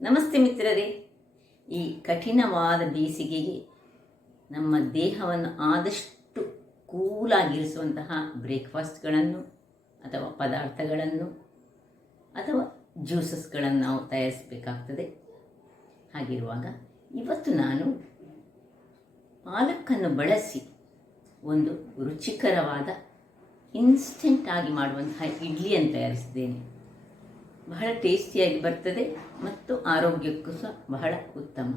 ನಮಸ್ತೆ ಮಿತ್ರರೇ. ಈ ಕಠಿಣವಾದ ಬೇಸಿಗೆಗೆ ನಮ್ಮ ದೇಹವನ್ನು ಆದಷ್ಟು ಕೂಲಾಗಿರಿಸುವಂತಹ ಬ್ರೇಕ್ಫಾಸ್ಟ್ಗಳನ್ನು ಅಥವಾ ಪದಾರ್ಥಗಳನ್ನು ಅಥವಾ ಜ್ಯೂಸಸ್ಗಳನ್ನು ನಾವು ತಯಾರಿಸಬೇಕಾಗ್ತದೆ. ಹಾಗಿರುವಾಗ ಇವತ್ತು ನಾನು ಪಾಲಕನ್ನು ಬಳಸಿ ಒಂದು ರುಚಿಕರವಾದ ಇನ್ಸ್ಟೆಂಟ್ ಆಗಿ ಮಾಡುವಂತಹ ಇಡ್ಲಿಯನ್ನು ತಯಾರಿಸಿದ್ದೇನೆ. ಬಹಳ ಟೇಸ್ಟಿಯಾಗಿ ಬರ್ತದೆ ಮತ್ತು ಆರೋಗ್ಯಕ್ಕೂ ಸಹ ಬಹಳ ಉತ್ತಮ.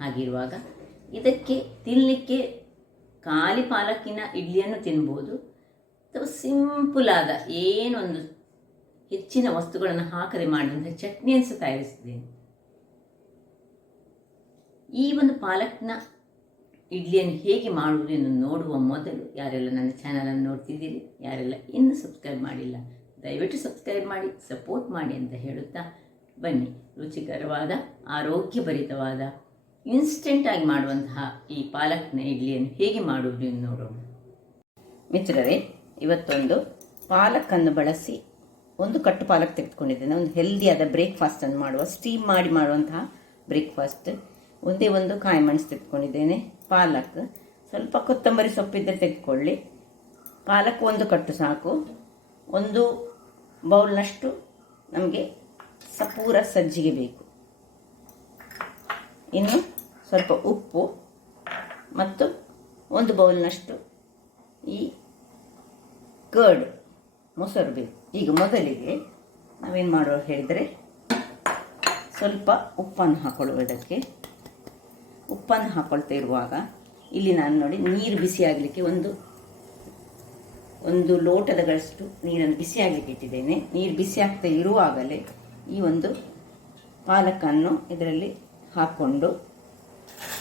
ಹಾಗಿರುವಾಗ ಇದಕ್ಕೆ ತಿನ್ನಲಿಕ್ಕೆ ಖಾಲಿ ಪಾಲಕಿನ ಇಡ್ಲಿಯನ್ನು ತಿನ್ಬೋದು ಅಥವಾ ಸಿಂಪಲಾದ ಏನೊಂದು ಹೆಚ್ಚಿನ ವಸ್ತುಗಳನ್ನು ಹಾಕದೆ ಮಾಡಿದಂಥ ಚಟ್ನಿಯನ್ನು ಸಹ ತಯಾರಿಸಿದ್ದೇನೆ. ಈ ಒಂದು ಪಾಲಕ್ನ ಇಡ್ಲಿಯನ್ನು ಹೇಗೆ ಮಾಡುವುದನ್ನು ನೋಡುವ ಮೊದಲು ಯಾರೆಲ್ಲ ನನ್ನ ಚಾನಲನ್ನು ನೋಡ್ತಿದ್ದೀರಿ, ಯಾರೆಲ್ಲ ಇನ್ನೂ ಸಬ್ಸ್ಕ್ರೈಬ್ ಮಾಡಿಲ್ಲ, ದಯವಿಟ್ಟು ಸಬ್ಸ್ಕ್ರೈಬ್ ಮಾಡಿ ಸಪೋರ್ಟ್ ಮಾಡಿ ಅಂತ ಹೇಳುತ್ತಾ ಬನ್ನಿ ರುಚಿಕರವಾದ ಆರೋಗ್ಯಭರಿತವಾದ ಇನ್ಸ್ಟೆಂಟಾಗಿ ಮಾಡುವಂತಹ ಈ ಪಾಲಕ್ನ ಇಡ್ಲಿಯನ್ನು ಹೇಗೆ ಮಾಡುವುದು ಎಂದು ನೋಡೋಣ. ಮಿತ್ರರೇ, ಇವತ್ತೊಂದು ಪಾಲಕನ್ನು ಬಳಸಿ ಒಂದು ಕಟ್ಟು ಪಾಲಕ್ ತೆಗೆದುಕೊಂಡಿದ್ದೇನೆ. ಒಂದು ಹೆಲ್ದಿಯಾದ ಬ್ರೇಕ್ಫಾಸ್ಟನ್ನು ಮಾಡುವ, ಸ್ಟೀಮ್ ಮಾಡಿ ಮಾಡುವಂತಹ ಬ್ರೇಕ್ಫಾಸ್ಟ್. ಒಂದೇ ಒಂದು ಕಾಯಿ ಮೆಣಸು ತೆಗೆದುಕೊಂಡಿದ್ದೇನೆ. ಪಾಲಕ್, ಸ್ವಲ್ಪ ಕೊತ್ತಂಬರಿ ಸೊಪ್ಪಿದ್ದರೆ ತೆಗೆದುಕೊಳ್ಳಿ. ಪಾಲಕ್ ಒಂದು ಕಟ್ಟು ಸಾಕು. ಒಂದು ಬೌಲ್ನಷ್ಟು ನಮಗೆ ಸಪೂರ ಸಜ್ಜಿಗೆ ಬೇಕು. ಇನ್ನು ಸ್ವಲ್ಪ ಉಪ್ಪು ಮತ್ತು ಒಂದು ಬೌಲ್ನಷ್ಟು ಈ ಕರ್ಡ್ ಮೊಸರು ಬೇಕು. ಈಗ ಮೊದಲಿಗೆ ನಾವೇನು ಮಾಡುವ ಹೇಳಿದರೆ, ಸ್ವಲ್ಪ ಉಪ್ಪನ್ನು ಹಾಕೊಳ್ಳುವುದಕ್ಕೆ. ಉಪ್ಪನ್ನು ಹಾಕ್ಕೊಳ್ತಾ ಇರುವಾಗ ಇಲ್ಲಿ ನಾನು ನೋಡಿ ನೀರು ಬಿಸಿ ಆಗಲಿಕ್ಕೆ ಒಂದು ಲೋಟದಷ್ಟು ನೀರನ್ನು ಬಿಸಿ ಆಗಲಿಕ್ಕೆ ಇಟ್ಟಿದ್ದೇನೆ. ನೀರು ಬಿಸಿ ಆಗ್ತಾ ಇರುವಾಗಲೇ ಈ ಒಂದು ಪಾಲಕನ್ನು ಇದರಲ್ಲಿ ಹಾಕ್ಕೊಂಡು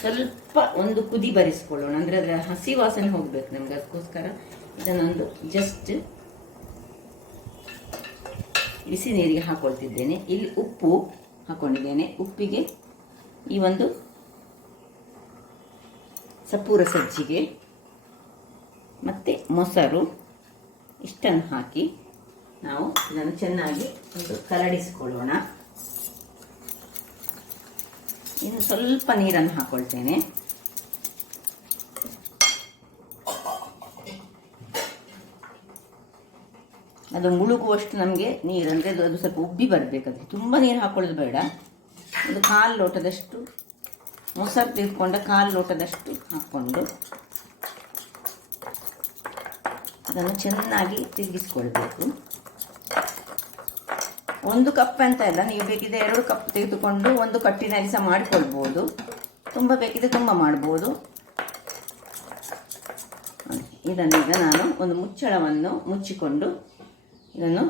ಸ್ವಲ್ಪ ಒಂದು ಕುದಿ ಬರಿಸ್ಕೊಳ್ಳೋಣ. ಅಂದರೆ ಅದರ ಹಸಿ ವಾಸನೆ ಹೋಗಬೇಕು ನಮಗೆ. ಅದಕ್ಕೋಸ್ಕರ ಇದನ್ನೊಂದು ಜಸ್ಟ್ ಬಿಸಿ ನೀರಿಗೆ ಹಾಕ್ಕೊಳ್ತಿದ್ದೇನೆ. ಇಲ್ಲಿ ಉಪ್ಪು ಹಾಕ್ಕೊಂಡಿದ್ದೇನೆ. ಉಪ್ಪಿಗೆ ಈ ಒಂದು ಸಪೂರ ಸಜ್ಜಿಗೆ ಮತ್ತು ಮೊಸರು ಇಷ್ಟನ್ನು ಹಾಕಿ ನಾವು ಇದನ್ನು ಚೆನ್ನಾಗಿ ಒಂದು ಕಲಡಿಸಿಕೊಳ್ಳೋಣ. ಇನ್ನು ಸ್ವಲ್ಪ ನೀರನ್ನು ಹಾಕ್ಕೊಳ್ತೇನೆ. ಅದು ಮುಳುಗುವಷ್ಟು ನಮಗೆ ನೀರು, ಅಂದರೆ ಅದು ಸ್ವಲ್ಪ ಉಬ್ಬಿ ಬರಬೇಕಾದ್ರೆ ತುಂಬ ನೀರು ಹಾಕ್ಕೊಳ್ಳೋದು ಬೇಡ. ಒಂದು ಕಾಲು ಲೋಟದಷ್ಟು ಮೊಸರು ತೆಗೆದುಕೊಂಡ ಕಾಲು ಲೋಟದಷ್ಟು ಹಾಕ್ಕೊಂಡು ಅದನ್ನು ಚೆನ್ನಾಗಿ ತಿರುಗಿಸ್ಕೊಳ್ಬೇಕು. ಒಂದು ಕಪ್ ಅಂತ ಇಲ್ಲ, ನೀವು ಬೇಕಿದ್ರೆ 2 ಕಪ್ ತೆಗೆದುಕೊಂಡು ಒಂದು ಕಟ್ಟಿನಲ್ಲಿ ಸಹ ಮಾಡಿಕೊಳ್ಬೋದು. ತುಂಬ ಬೇಕಿದ್ರೆ ತುಂಬ ಮಾಡ್ಬೋದು. ಇದನ್ನೀಗ ನಾನು ಒಂದು ಮುಚ್ಚಳವನ್ನು ಮುಚ್ಚಿಕೊಂಡು ಇದನ್ನು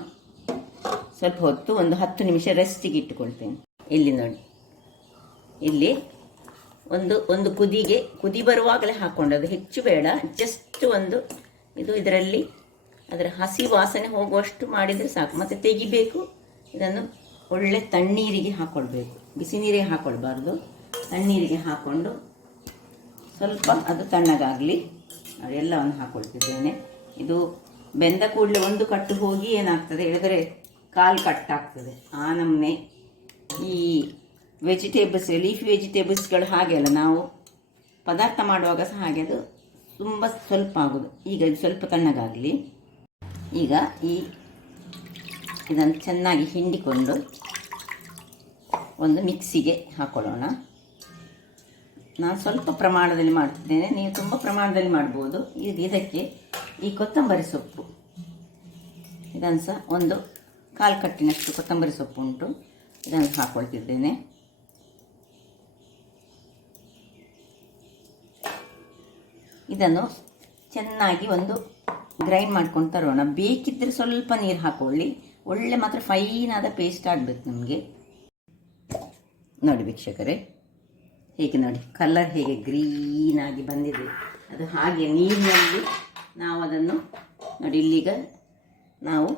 ಸ್ವಲ್ಪ ಹೊತ್ತು ಒಂದು 10 ನಿಮಿಷ ರೆಸ್ಟಿಗೆ ಇಟ್ಟುಕೊಳ್ತೇನೆ. ಇಲ್ಲಿ ನೋಡಿ, ಇಲ್ಲಿ ಒಂದು ಕುದಿ ಬರುವಾಗಲೇ ಹಾಕ್ಕೊಂಡು, ಅದು ಹೆಚ್ಚು ಬೇಡ, ಜಸ್ಟ್ ಒಂದು ಇದರಲ್ಲಿ ಅದರ ಹಸಿ ವಾಸನೆ ಹೋಗುವಷ್ಟು ಮಾಡಿದರೆ ಸಾಕು. ಮತ್ತು ತೆಗಿಬೇಕು. ಇದನ್ನು ಒಳ್ಳೆ ತಣ್ಣೀರಿಗೆ ಹಾಕ್ಕೊಳ್ಬೇಕು, ಬಿಸಿ ನೀರಿಗೆ ಹಾಕ್ಕೊಳ್ಬಾರ್ದು. ತಣ್ಣೀರಿಗೆ ಹಾಕ್ಕೊಂಡು ಸ್ವಲ್ಪ ಅದು ತಣ್ಣಗಾಗಲಿ. ನೋಡಿ, ಎಲ್ಲವನ್ನು ಹಾಕ್ಕೊಳ್ತಿದ್ದೇನೆ. ಇದು ಬೆಂದ ಕೂಡಲೇ ಒಂದು ಕಟ್ಟು ಹೋಗಿ ಏನಾಗ್ತದೆ ಹೇಳಿದರೆ ಕಾಲು ಕಟ್ಟಾಗ್ತದೆ. ಆ ನಮ್ಮನೆ ಈ ವೆಜಿಟೇಬಲ್ಸ್, ಲೀಫಿ ವೆಜಿಟೇಬಲ್ಸ್ಗಳು ಹಾಗೆ ಅಲ್ಲ, ನಾವು ಪದಾರ್ಥ ಮಾಡುವಾಗ ಸಹ ಹಾಗೆ ಅದು ತುಂಬ ಸ್ವಲ್ಪ ಆಗೋದು. ಈಗ ಇದು ಸ್ವಲ್ಪ ತಣ್ಣಗಾಗಲಿ. ಈಗ ಇದನ್ನು ಚೆನ್ನಾಗಿ ಹಿಂಡಿಕೊಂಡು ಒಂದು ಮಿಕ್ಸಿಗೆ ಹಾಕ್ಕೊಳ್ಳೋಣ. ನಾನು ಸ್ವಲ್ಪ ಪ್ರಮಾಣದಲ್ಲಿ ಮಾಡ್ತಿದ್ದೇನೆ, ನೀವು ತುಂಬ ಪ್ರಮಾಣದಲ್ಲಿ ಮಾಡ್ಬೋದು. ಈಗ ಇದಕ್ಕೆ ಈ ಕೊತ್ತಂಬರಿ ಸೊಪ್ಪು, ಇದನ್ನು ಸಹ ಒಂದು ಕಾಲು ಕಟ್ಟಿನಷ್ಟು ಕೊತ್ತಂಬರಿ ಸೊಪ್ಪು ಉಂಟು, ಇದನ್ನು ಹಾಕ್ಕೊಳ್ತಿದ್ದೇನೆ. ಇದನ್ನು ಚೆನ್ನಾಗಿ ಒಂದು ಗ್ರೈಂಡ್ ಮಾಡ್ಕೊಂಡು ತರೋಣ. ಬೇಕಿದ್ದರೆ ಸ್ವಲ್ಪ ನೀರು ಹಾಕೊಳ್ಳಿ. ಒಳ್ಳೆ ಮಾತ್ರ ಫೈನಾದ ಪೇಸ್ಟ್ ಆಗಬೇಕು ನಮಗೆ. ನೋಡಿ ವೀಕ್ಷಕರೇ, ಹೇಗೆ ನೋಡಿ ಕಲರ್ ಹೇಗೆ ಗ್ರೀನಾಗಿ ಬಂದಿದೆ. ಅದು ಹಾಗೆ ನೀರಿನಲ್ಲಿ ನಾವು ಅದನ್ನು ನೋಡಿ, ಇಲ್ಲಿಗ ನಾವು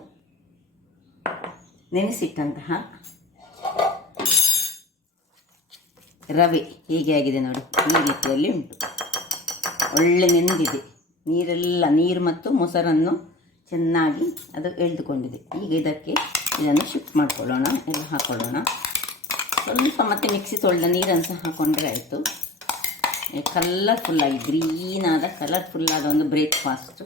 ನೆನೆಸಿಟ್ಟಂತಹ ರವೆ ಹೇಗೆ ಆಗಿದೆ ನೋಡಿ, ಈ ರೀತಿಯಲ್ಲಿ ಉಂಟು. ಒಳ್ಳೆ ನೆಂದಿದೆ. ನೀರು ಮತ್ತು ಮೊಸರನ್ನು ಚೆನ್ನಾಗಿ ಅದು ಎಳೆದುಕೊಂಡಿದೆ. ಈಗ ಇದನ್ನು ಶಿಫ್ಟ್ ಮಾಡ್ಕೊಳ್ಳೋಣ, ಎಲ್ಲ ಹಾಕ್ಕೊಳ್ಳೋಣ. ಸ್ವಲ್ಪ ಮತ್ತೆ ಮಿಕ್ಸಿ ತೊಳೆದ ನೀರನ್ನು ಸಹ ಹಾಕೊಂಡ್ರೆ ಆಯಿತು. ಕಲರ್ಫುಲ್ಲಾಗಿ ಗ್ರೀನಾದ ಕಲರ್ಫುಲ್ಲಾದ ಒಂದು ಬ್ರೇಕ್ಫಾಸ್ಟ್.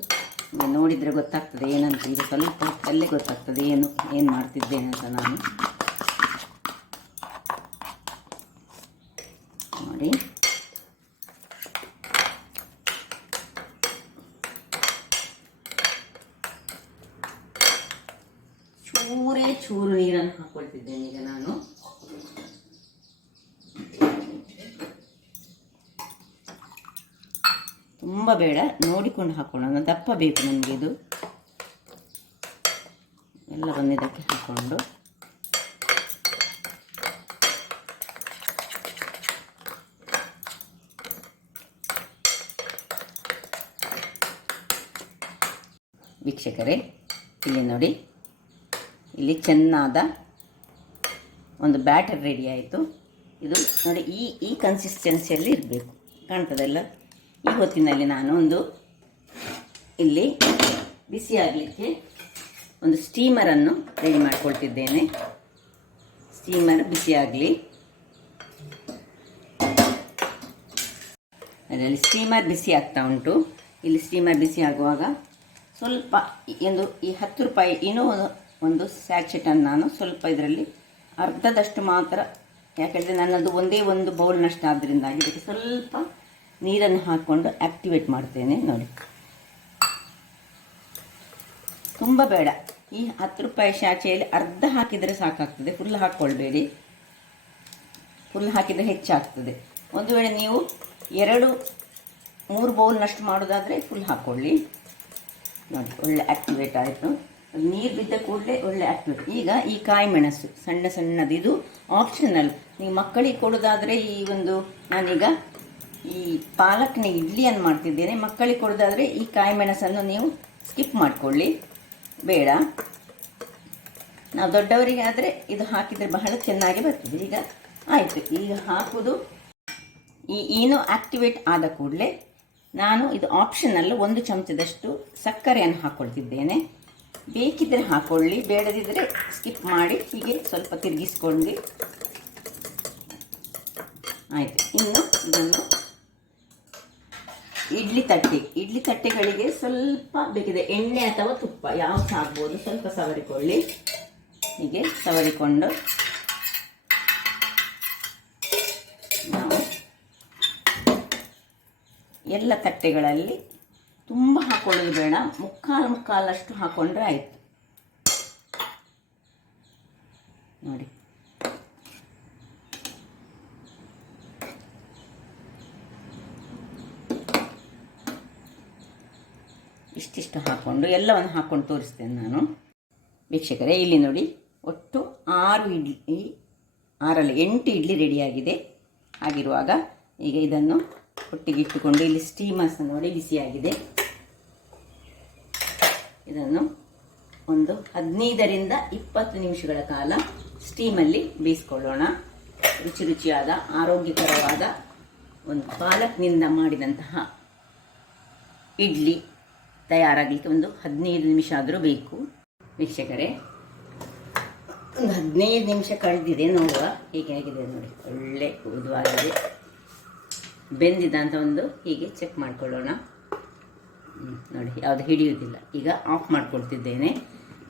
ನೋಡಿದರೆ ಗೊತ್ತಾಗ್ತದೆ ಏನಂತ, ಈಗ ಸ್ವಲ್ಪ ಹೊತ್ತಲ್ಲೇ ಗೊತ್ತಾಗ್ತದೆ ಏನು ಮಾಡ್ತಿದ್ದೇನೆ ಅಂತ ನಾನು. ನೋಡಿ, ಚೂರು ನೀರನ್ನು ಹಾಕೊಳ್ತಿದ್ದೇನೆ ಈಗ ನಾನು. ತುಂಬ ಬೇಡ, ನೋಡಿಕೊಂಡು ಹಾಕೊಳ್ಳೋಣ. ದಪ್ಪ ಬೇಕು ನನಗೆ ಇದು. ಎಲ್ಲ ಬಂದಿದ್ದಕ್ಕೆ ಹಾಕ್ಕೊಂಡು ವೀಕ್ಷಕರೇ, ಇಲ್ಲಿ ನೋಡಿ, ಇಲ್ಲಿ ಚೆನ್ನಾದ ಒಂದು ಬ್ಯಾಟರ್ ರೆಡಿ ಆಯಿತು. ಇದು ನೋಡಿ, ಈ ಕನ್ಸಿಸ್ಟೆನ್ಸಿಯಲ್ಲಿ ಇರಬೇಕು. ಕಾಣ್ತದಲ್ಲ? ಈ ಹೊತ್ತಿನಲ್ಲಿ ನಾನು ಇಲ್ಲಿ ಬಿಸಿ ಆಗಲಿಕ್ಕೆ ಒಂದು ಸ್ಟೀಮರನ್ನು ರೆಡಿ ಮಾಡ್ಕೊಳ್ತಿದ್ದೇನೆ. ಸ್ಟೀಮರ್ ಬಿಸಿ ಆಗಲಿ. ಅದರಲ್ಲಿ ಸ್ಟೀಮರ್ ಬಿಸಿ ಆಗ್ತಾ ಉಂಟು. ಇಲ್ಲಿ ಸ್ಟೀಮರ್ ಬಿಸಿ ಆಗುವಾಗ ಸ್ವಲ್ಪ ಈ 10 ರೂಪಾಯಿ ಇನ್ನೂ ಒಂದು ಸ್ಯಾಚೆಟನ್ನು ನಾನು ಸ್ವಲ್ಪ ಇದರಲ್ಲಿ ಅರ್ಧದಷ್ಟು ಮಾತ್ರ, ಯಾಕೆಂದರೆ ನನ್ನದು ಒಂದೇ ಒಂದು ಬೌಲ್ನಷ್ಟು ಆದ್ದರಿಂದಾಗಿ ಇದಕ್ಕೆ ಸ್ವಲ್ಪ ನೀರನ್ನು ಹಾಕ್ಕೊಂಡು ಆ್ಯಕ್ಟಿವೇಟ್ ಮಾಡ್ತೇನೆ. ನೋಡಿ, ತುಂಬ ಬೇಡ. ಈ 10 ರೂಪಾಯಿ ಶಾಚೆಯಲ್ಲಿ ಅರ್ಧ ಹಾಕಿದರೆ ಸಾಕಾಗ್ತದೆ. ಫುಲ್ ಹಾಕ್ಕೊಳ್ಬೇಡಿ, ಫುಲ್ ಹಾಕಿದರೆ ಹೆಚ್ಚಾಗ್ತದೆ. ಒಂದು ವೇಳೆ ನೀವು 2-3 ಬೌಲ್ನಷ್ಟು ಮಾಡೋದಾದರೆ ಫುಲ್ ಹಾಕ್ಕೊಳ್ಳಿ. ನೋಡಿ, ಒಳ್ಳೆ ಆ್ಯಕ್ಟಿವೇಟ್ ಆಯಿತು. ನೀರು ಬಿದ್ದ ಕೂಡಲೇ ಒಳ್ಳೆ ಆ್ಯಕ್ಟಿವೇಟ್. ಈಗ ಈ ಕಾಯಿ ಮೆಣಸು ಸಣ್ಣ ಸಣ್ಣದು, ಇದು ಆಪ್ಷನಲ್. ನೀವು ಮಕ್ಕಳಿಗೆ ಕೊಡೋದಾದರೆ ನಾನೀಗ ಈ ಪಾಲಕ್ನ ಇಡ್ಲಿಯನ್ನು ಮಾಡ್ತಿದ್ದೇನೆ. ಮಕ್ಕಳಿಗೆ ಕೊಡೋದಾದರೆ ಈ ಕಾಯಿ ಮೆಣಸನ್ನು ನೀವು ಸ್ಕಿಪ್ ಮಾಡಿಕೊಳ್ಳಿ, ಬೇಡ. ನಾವು ದೊಡ್ಡವರಿಗೆ ಆದರೆ ಇದು ಹಾಕಿದರೆ ಬಹಳ ಚೆನ್ನಾಗಿ ಬರ್ತದೆ. ಈಗ ಆಯಿತು. ಈಗ ಹಾಕೋದು ಏನೋ ಆ್ಯಕ್ಟಿವೇಟ್ ಆದ ಕೂಡಲೇ ನಾನು ಇದು ಆಪ್ಷನಲ್ 1 ಚಮಚದಷ್ಟು ಸಕ್ಕರೆಯನ್ನು ಹಾಕ್ಕೊಳ್ತಿದ್ದೇನೆ. ಬೇಕಿದ್ದರೆ ಹಾಕ್ಕೊಳ್ಳಿ, ಬೇಡದಿದ್ದರೆ ಸ್ಕಿಪ್ ಮಾಡಿ. ಹೀಗೆ ಸ್ವಲ್ಪ ತಿರುಗಿಸ್ಕೊಂಡು ಆಯಿತು. ಇನ್ನು ಇದನ್ನು ಇಡ್ಲಿ ತಟ್ಟೆಗಳಿಗೆ ಸ್ವಲ್ಪ ಬೇಕಿದೆ ಎಣ್ಣೆ ಅಥವಾ ತುಪ್ಪ ಯಾವುದು ಹಾಕ್ಬೋದು, ಸ್ವಲ್ಪ ಸವರಿಕೊಳ್ಳಿ. ಹೀಗೆ ಸವರಿಕೊಂಡು ನಾವು ಎಲ್ಲ ತಟ್ಟೆಗಳಲ್ಲಿ ತುಂಬ ಹಾಕೊಳ್ಳೋದು ಬೇಡ, ಮುಕ್ಕಾಲಷ್ಟು ಹಾಕೊಂಡ್ರೆ ಆಯಿತು. ನೋಡಿ, ಇಷ್ಟಿಷ್ಟು ಹಾಕ್ಕೊಂಡು ಎಲ್ಲವನ್ನು ಹಾಕ್ಕೊಂಡು ತೋರಿಸ್ತೇನೆ ನಾನು. ವೀಕ್ಷಕರೇ, ಇಲ್ಲಿ ನೋಡಿ, ಒಟ್ಟು 8 ಇಡ್ಲಿ ರೆಡಿಯಾಗಿದೆ. ಆಗಿರುವಾಗ ಈಗ ಇದನ್ನು ಒಟ್ಟಿಗೆ ಇಟ್ಟುಕೊಂಡು, ಇಲ್ಲಿ ಸ್ಟೀಮರ್ಸ್ ನೋಡಿ ಬಿಸಿಯಾಗಿದೆ. ಇದನ್ನು ಒಂದು 15ರಿಂದ 20 ನಿಮಿಷಗಳ ಕಾಲ ಸ್ಟೀಮಲ್ಲಿ ಬೇಯಿಸ್ಕೊಳ್ಳೋಣ. ರುಚಿಯಾದ ಆರೋಗ್ಯಕರವಾದ ಒಂದು ಪಾಲಕ್ನಿಂದ ಮಾಡಿದಂತಹ ಇಡ್ಲಿ ತಯಾರಾಗಲಿಕ್ಕೆ ಒಂದು 15 ನಿಮಿಷ ಆದರೂ ಬೇಕು. ವೀಕ್ಷಕರೇ, ಒಂದು 15 ನಿಮಿಷ ಕಳೆದಿದೆ. ನೋಡುವ ಹೇಗೆ ಆಗಿದೆ ನೋಡಿ. ಒಳ್ಳೆ ಉದುವಾಗಿದೆ, ಬೆಂದಿದ ಅಂತ ಹೀಗೆ ಚೆಕ್ ಮಾಡ್ಕೊಳ್ಳೋಣ. ನೋಡಿ, ಯಾವುದು ಹಿಡಿಯುವುದಿಲ್ಲ. ಈಗ ಆಫ್ ಮಾಡ್ಕೊಳ್ತಿದ್ದೇನೆ.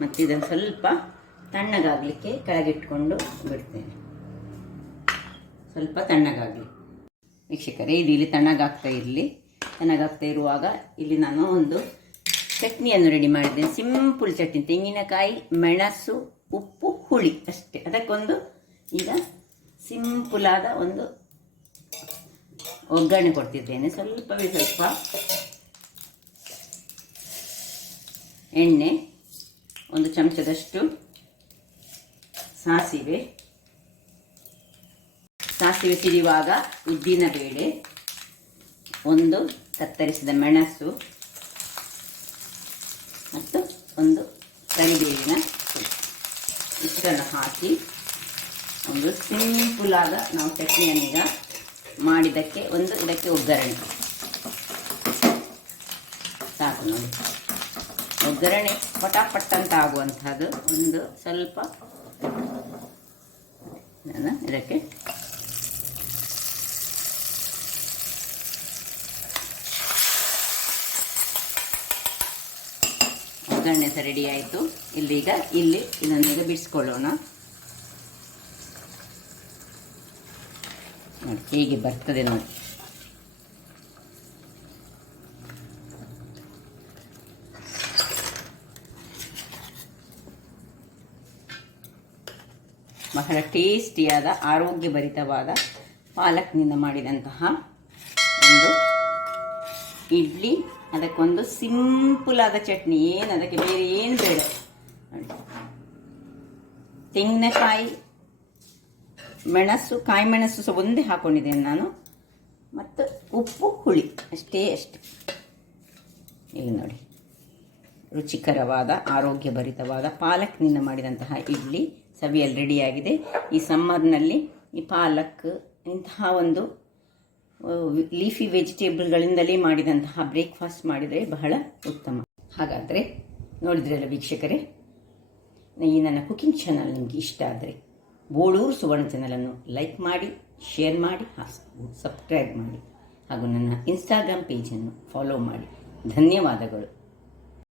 ಮತ್ತು ಇದನ್ನು ಸ್ವಲ್ಪ ತಣ್ಣಗಾಗಲಿಕ್ಕೆ ಕೆಳಗಿಟ್ಕೊಂಡು ಬಿಡ್ತೇನೆ. ಸ್ವಲ್ಪ ತಣ್ಣಗಾಗಲಿ. ವೀಕ್ಷಕರೇ, ಇಲ್ಲಿ ತಣ್ಣಗಾಗ್ತಾ ಇರಲಿ. ತಣ್ಣಗಾಗ್ತಾ ಇರುವಾಗ ಇಲ್ಲಿ ನಾನು ಒಂದು ಚಟ್ನಿಯನ್ನು ರೆಡಿ ಮಾಡಿದ್ದೇನೆ. ಸಿಂಪಲ್ ಚಟ್ನಿ, ತೆಂಗಿನಕಾಯಿ, ಮೆಣಸು, ಉಪ್ಪು, ಹುಳಿ ಅಷ್ಟೇ. ಅದಕ್ಕೊಂದು ಈಗ ಸಿಂಪಲಾದ ಒಂದು ಒಗ್ಗರಣೆ ಕೊಡ್ತಿದ್ದೇನೆ. ಸ್ವಲ್ಪವೇ ಸ್ವಲ್ಪ ಎಣ್ಣೆ, 1 ಚಮಚದಷ್ಟು ಸಾಸಿವೆ ಸಿಡಿಯುವಾಗ ಉದ್ದಿನಬೇಳೆ, 1 ಕತ್ತರಿಸಿದ ಮೆಣಸು ಮತ್ತು 1 ಕರಿಬೇವಿನ ಇಷ್ಟನ್ನು ಹಾಕಿ ಒಂದು ಸಿಂಪಲಾದ ನಾವು ಚಟ್ನಿಯನ್ನೀಗ ಮಾಡಿದ್ದಕ್ಕೆ ಇದಕ್ಕೆ ಒಗ್ಗರಣೆ ಸಾಕು. ನೋಡಿ, ಒಗ್ಗರಣೆ ಪಟಾಪಟ್ ಅಂತ ಆಗುವಂಥದ್ದು. ಸ್ವಲ್ಪ ಇದನ್ನು ಇದಕ್ಕೆ ಒಗ್ಗರಣೆ ಸಹ ರೆಡಿ ಆಯಿತು. ಇಲ್ಲಿ ಇದನ್ನು ಈಗ ಬಿಡಿಸ್ಕೊಳ್ಳೋಣ. ನೋಡಿ ಹೇಗೆ ಬರ್ತದೆ ನೋಡಿ. ಬಹಳ ಟೇಸ್ಟಿಯಾದ ಆರೋಗ್ಯಭರಿತವಾದ ಪಾಲಕ್ನಿಂದ ಮಾಡಿದಂತಹ ಒಂದು ಇಡ್ಲಿ, ಅದಕ್ಕೊಂದು ಸಿಂಪಲ್ ಆದ ಚಟ್ನಿ, ಏನು ಅದಕ್ಕೆ ಬೇರೆ ಏನು ಬೇಡ. ತೆಂಗಿನಕಾಯಿ, ಮೆಣಸು, ಕಾಯಿ ಮೆಣಸು ಸಹ ಒಂದೇ ಹಾಕ್ಕೊಂಡಿದ್ದೇನೆ ನಾನು, ಮತ್ತು ಉಪ್ಪು, ಹುಳಿ ಅಷ್ಟೇ. ಈಗ ನೋಡಿ, ರುಚಿಕರವಾದ ಆರೋಗ್ಯಭರಿತವಾದ ಪಾಲಕ್ನಿಂದ ಮಾಡಿದಂತಹ ಇಡ್ಲಿ ಸವಿಯಲ್ಲಿ ರೆಡಿಯಾಗಿದೆ. ಈ ಸಮ್ಮರ್ನಲ್ಲಿ ಈ ಪಾಲಕ್ ಇಂತಹ ಒಂದು ಲೀಫಿ ವೆಜಿಟೇಬಲ್ಗಳಿಂದಲೇ ಮಾಡಿದಂತಹ ಬ್ರೇಕ್ಫಾಸ್ಟ್ ಮಾಡಿದರೆ ಬಹಳ ಉತ್ತಮ. ಹಾಗಾದರೆ ನೋಡಿದ್ರಲ್ಲ ವೀಕ್ಷಕರೇ, ಈ ನನ್ನ ಕುಕಿಂಗ್ ಚಾನಲ್ ನಿಮಗೆ ಇಷ್ಟ ಆದರೆ ಬೋಳೂರು ಸುವರ್ಣ ಚಾನಲನ್ನು ಲೈಕ್ ಮಾಡಿ, ಶೇರ್ ಮಾಡಿ, ಸಬ್ಸ್ಕ್ರೈಬ್ ಮಾಡಿ, ಹಾಗೂ ನನ್ನ ಇನ್ಸ್ಟಾಗ್ರಾಮ್ ಪೇಜನ್ನು ಫಾಲೋ ಮಾಡಿ. ಧನ್ಯವಾದಗಳು.